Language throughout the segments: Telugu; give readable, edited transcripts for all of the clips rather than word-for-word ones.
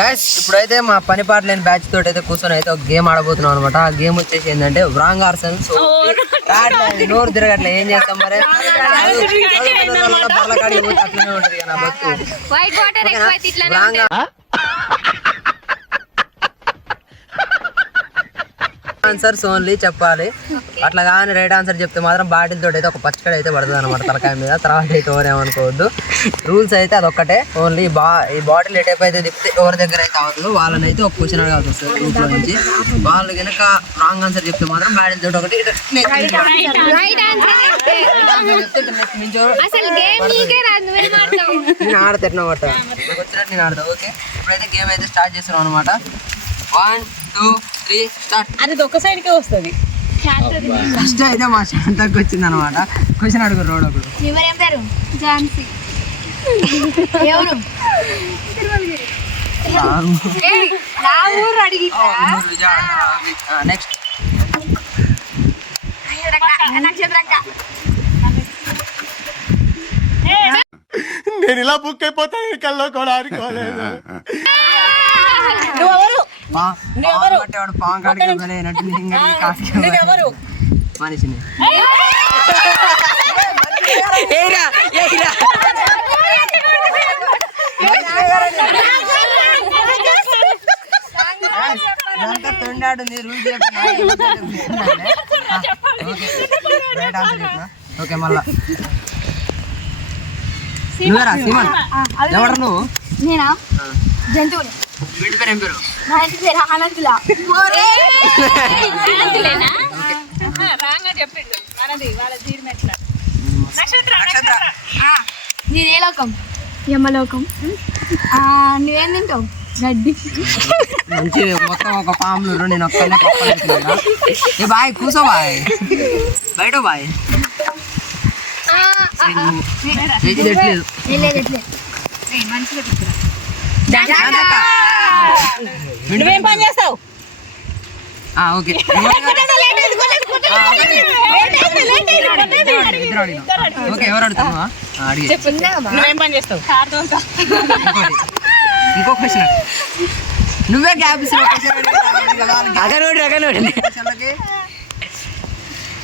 గైస్ ఇప్పుడైతే మా పని పాట లేని బ్యాచ్ తోటి అయితే కూర్చొని అయితే ఒక గేమ్ ఆడబోతున్నాం అనమాట. ఆ గేమ్ వచ్చేసి ఏంటంటే రాంగ్ ఆర్సన్స్. నోరు తిరగట్లే, ఏం చేస్తాం మరి, బర్ల కాడికి పోతే అట్లనే ఉంటది కదా బస్సు. ఆన్సర్స్ ఓన్లీ చెప్పాలి. అట్లా కానీ రైట్ ఆన్సర్ చెప్తే మాత్రం బాటిల్ తోటి అయితే ఒక పచ్చడి అయితే పడుతుంది అనమాట తలకాయ మీద. తర్వాత అయితే ఎవరేమనుకోవద్దు. రూల్స్ అయితే అదొక్కటే ఓన్లీ. ఈ బాటిల్ ఏ టైప్ అయితే తిప్పితే ఎవరి దగ్గర అయితే అవుతుందో వాళ్ళని అయితే ఒక క్వశ్చన్ అడగాల్సి వస్తుంది గ్రూప్ లో నుంచి. వాళ్ళు కనుక రాంగ్ ఆన్సర్ చెప్తే మాత్రం బాటిల్ తోటి ఒకటి నేను ఆడతా ఎట్నమాట నాకు వచ్చినట్టు నేను ఆడతా. ఓకే, ఇప్పుడైతే గేమ్ అయితే స్టార్ట్ చేస్తున్నాం అనమాట. 1 2 3 స్టార్ట్. అది ఒక సైడ్కే వస్తుంది. ఫస్ట్ అయితే మా శాంతకు వచ్చింది అనమాట. క్వశ్చన్ అడుగు రోడ్ ఒకడు. నెక్స్ట్ నేను ఇలా బుక్ అయిపోతాను కల్లో కూడా ఆడుకోలేదు. మనిషిని తొండాడు ఓకే మళ్ళా నువ్వేరా సీమన్ ఎవరు నువ్వు? నేనా జంతువుని పేరు ఏం పేరు? నీదే లోకం యమలోకం. నువ్వేం తింటావు? గడ్డి. మంచి మొత్తం ఒక పాములు నేను ఒక్కనే పప్పలుతున్నా. ఏ బాయ్ కూసో బాయ్ బయట బాయ్. నువ్వేం పని చేస్తావు? ఓకే ఓకే ఎవరు అడుగుతావా? నువ్వేం పని చేస్తావు? ఇంకో క్వశ్చన్ నువ్వే గ్యాప్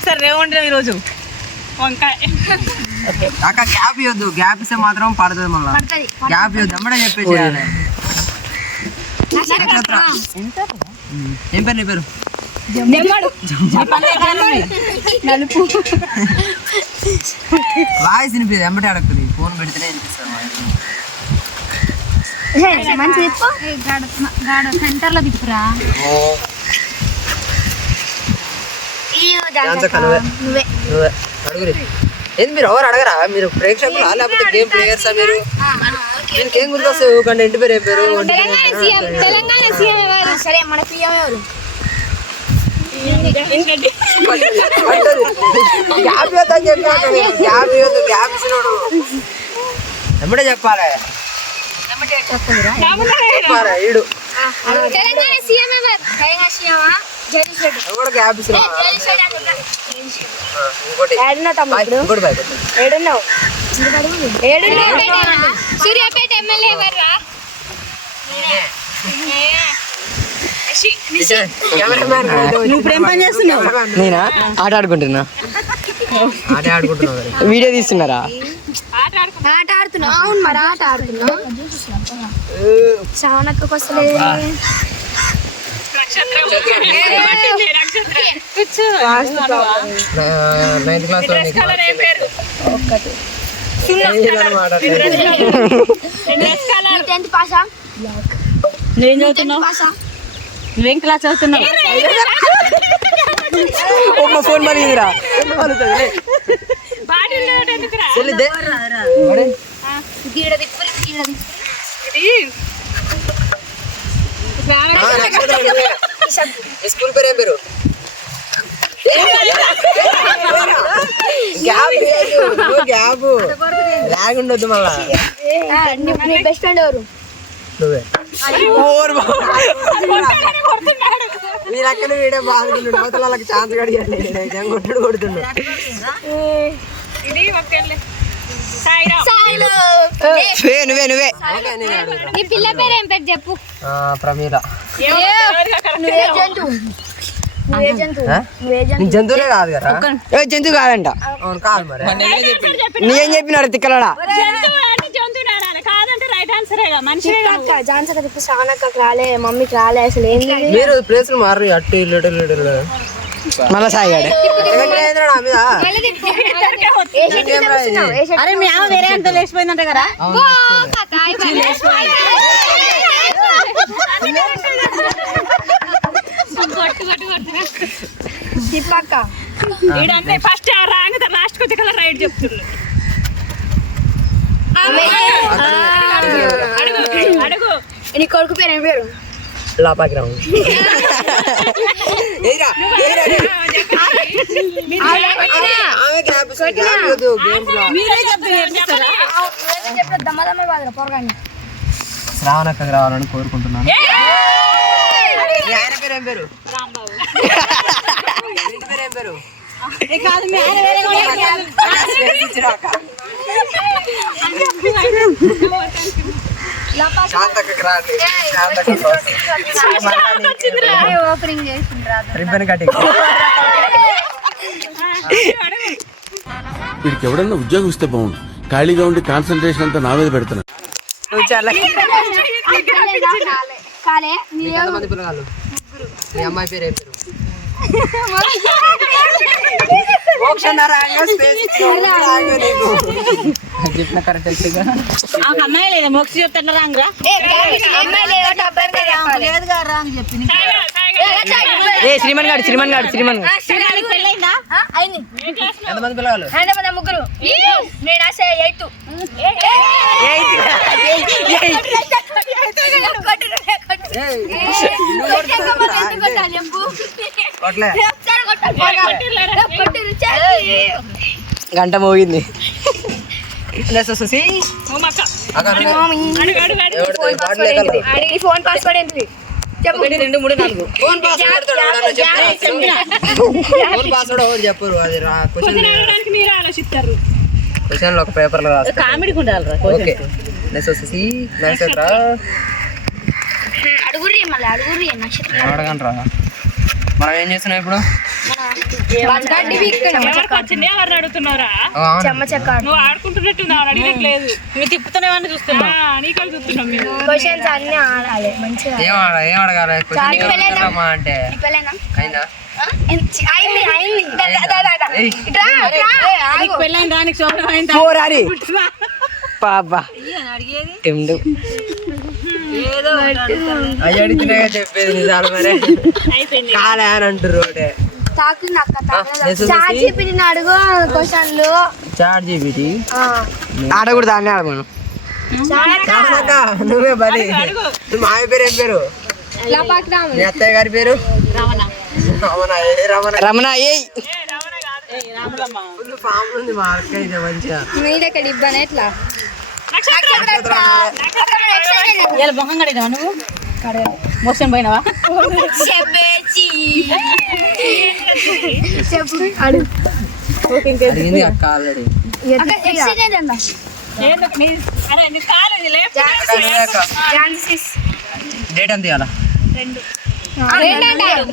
సరే ఏముంటావు ఈరోజు? వంకాయ. అక్క గ్యాప్ ఇవ్వద్దు, గ్యాప్ ఇస్తే మాత్రం పడుతుంది. మళ్ళీ గ్యాప్ ఇవ్వద్దు అమ్మడే చెప్పేసేయాలి. ఏం పేరు నీ పేరు? వాయిస్ వినిపిది ఎంబటే అడగదు, ఫోన్ పెడితేనే వినిపిస్తుంది. సెంటర్ లో తిప్పురా. అడుగురి ఏంది మీరు ఎవరు అడగరా? మీరు ప్రేక్షకులా లేకపోతే గేమ్ ప్లేయర్సా? మీరు దీనికి ఏం గుర్తొస్తాయి? ఊకండి ఇంటి పేరు ఏం పేరు? సరే మన పిఎం ఎవరు? ఎమ్మడే చెప్పాలి. ఈడు సూర్యాపేట ఎమ్మెల్యే ఎవర్రా? నేనా ఆట ఆడుకుంటున్నా. వీడియో తీస్తున్నారా? ఆట ఆడుతున్నా. అవును మరి ఆట ఆడుతున్నా. శ్రావణక్కకు వస్తలేదు. 9th class పాసా? నేను చదువుతున్నావు. నువ్వేం క్లాస్ చదువుతున్నావు? ఒక ఫోన్ మరి ఇదిరా స్కూల్ పేరు ఏం పేరు? గ్యాప్ లాగ్ ఉండొద్దు మళ్ళా. బెస్ట్ ఫ్రెండ్ ఎవరు? నువ్వే. మీరు అక్కడ వీడే బాగుంటుండు, అవతల వాళ్ళకి ఛాన్స్ కడిగండి. కొట్టుడు కొడుతుండు. సాయిలు. నువ్వే ఓకే, నేనే అడుగుతా. నీ పిల్ల పేరు ఏం పేరు చెప్పు. ప్రమీల. నువ్వే జంతువు. నువ్వే జంతువు. ఆ? నువ్వే జంతువు. నీకు జంతువులే కాదు కదా. జంతువు కాదంట. అవును కాదు మరి. నీకేం చెప్పినాడు తిక్కలడా? కాదంటే రైట్ ఆన్సరేగా మనిషి అక్క జాన్సన్ చెప్పి శ్రావణక్కకి రాలే, మమ్మీకి రాలే, అసలు ఏంది మీరు ప్లేసులు మారు అట్టు ఇల్లు ఇటు ఇల్లు ఇటు. మళ్ళా సాయిగాడు. ఏంద్రా నా మీద? అరే మీ ఆమె వేరే అంత లేచిపోయిందంట కదా అవును. తిప్పక్క. ఈడంటే ఫస్ట్ రాంగ్ లాస్ట్ కొద్ది కలర్ రైట్ చెప్తుంది అడుగు నీ కొడుకు పేరు ఏం పేరు? లాపాకి రావు. చెప్పు దమ్మదమ్మ బాధ పొరగాని. శ్రావణక్కకి రావాలని కోరుకుంటున్నాను. మీ ఆయన పేరు ఏం పేరు? ఇంటి పేరు ఏం పేరు? కాదు మీ ఆయన వేరే శాంతక్కకి రాండి. శాంతక్కకి ఓపెనింగ్ చేసిండ్రా. Ribbon cutting. వీడికి ఎవడన్నా ఉద్యోగం ఇస్తే బాగుండు. ఖాళీగా ఉండి కాన్సన్ట్రేషన్ అంతా నా మీద పెడుతున్నా. నువ్వు చాలా కాలే నీకు ఎంతమంది పిల్లగాళ్ళు? మీ అమ్మాయి పేరు ఏం పేరు? చెప్పిన కరెక్ట్ అయితే అమ్మాయి లేదా మోక్ష చెప్తాను రాంగ్ రా శ్రీమన్ గాడు పెళ్ళైందా ఎంతమంది పిల్లగాళ్ళు? ముగ్గురు. నేను అసలు ఎయిత్. కొట్లే. గంట మోగింది. ఫోన్ పాస్వర్డ్ ఏంటి చెప్పు. 1 2 3 4 ఫోన్ పాస్వర్డ్ ఎవరు చెప్పరు. అది మీరు ఆలోచిస్తారు క్వశ్చన్ ఒక పేపర్ లో రాస్తారు. కామెడీకి ఉండాలి ఓకే నెక్స్ట్ వచ్చేసి నక్షత్ర అడుగురి మళ్ళీ అడుగురి నక్షత్రం. అడగండి రా. మనం ఏం చేస్తున్నాం ఇప్పుడు? వచ్చింది ఎవరు అడుగుతున్నారా చెమ్మ చెక్క నువ్వు ఆడుకుంటున్నట్టు అడిగట్లేదు నువ్వు తిప్పుతున్నావని చూస్తున్నా నీకు చూస్తున్నాం మేము క్వశ్చన్స్ అన్ని ఆడాలి మంచిగా. ఏం అడగాలి? క్వశ్చన్ అంటే అయినా పెళ్ళైన దానికి శోభనం అయిందా పోరారి పాపా ఎండు అవి అడిగితే చెప్పేది నిజాలు మరి. అయిపోయింది కాలే అని అంటారు. ఒకటే తాకుతుంది అక్క. చాట్ జీపీటీని అడుగు క్వశ్చన్లు. చాట్ జీపీటీ ఆడకూడదు దాన్ని ఆడమను. నువ్వే బలి. మా ఆయన పేరు ఏం పేరు? మీ అత్తయ్య గారి పేరు? రమణ. రమణ ఫుల్ ఫామ్ ఉంది మా అక్క అయితే మంచిగా. మీదక్కడ ఇబ్బంది ఎట్లా ఇలా మొహం కడిగినావా నువ్వు మోసం పోయినావా చెప్పు అడుగు. అడిగింది అక్క ఆల్రెడీ. డేట్ ఎంత ఇవ్వాలా?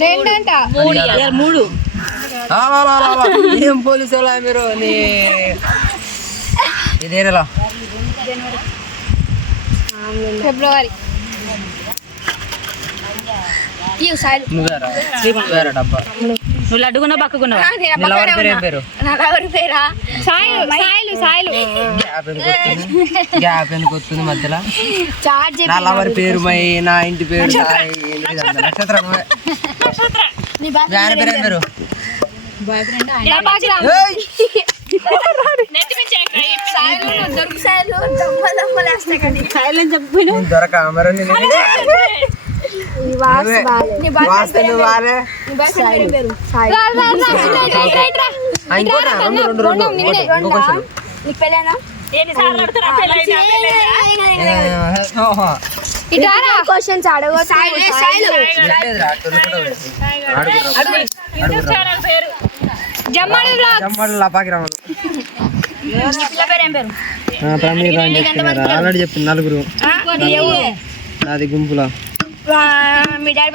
రెండంట 3 ఏం పోలీసు వాళ్ళ మీరు? ఇదేనా ఫిబ్రవరి. వేరే డబ్బా. నువ్వు లడ్డుకున్నావు పక్కకున్నావా నిలబడి పేరు ఏం పేరు? గ్యాప్ ఎందుకు వస్తుంది మధ్యలో? నా లవర్ పేరు మై, నా ఇంటి పేరు సాయి. నక్షత్రం. మీ ఆయన పేరు ఏం పేరు? దొరక మరి క్వశ్చన్స్ అడగ జమ్మడి లాపాకి రావాలి. ప్రమీర్ అని చెప్తున్నారు ఆల్రెడీ చెప్పింది నలుగురు అది గుంపులో మీ డాడీ